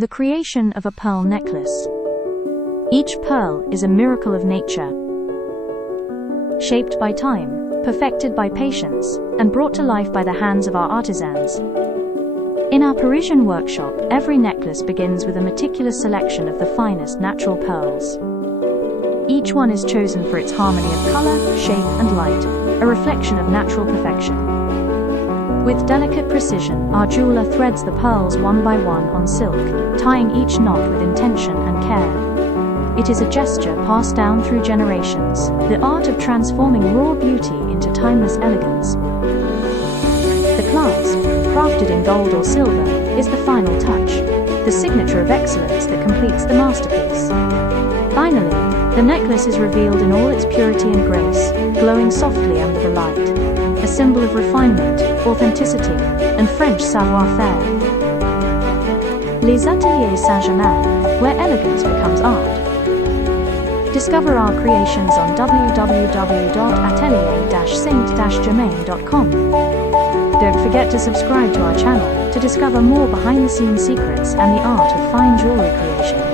The creation of a pearl necklace. Each pearl is a miracle of nature, shaped by time, perfected by patience, and brought to life by the hands of our artisans. In our Parisian workshop, every necklace begins with a meticulous selection of the finest natural pearls. Each one is chosen for its harmony of color, shape, and light, a reflection of natural perfection. With delicate precision, our jeweler threads the pearls one by one on silk, tying each knot with intention and care. It is a gesture passed down through generations, the art of transforming raw beauty into timeless elegance. The clasp, crafted in gold or silver, is the final touch, the signature of excellence that completes the masterpiece. Finally, the necklace is revealed in all its purity and grace, glowing softly under the light, a symbol of refinement, authenticity, and French savoir-faire. Les Ateliers Germain, where elegance becomes art. Discover our creations on www.atelier-saint-germain.com. Don't forget to subscribe to our channel to discover more behind-the-scenes secrets and the art of fine jewelry creation.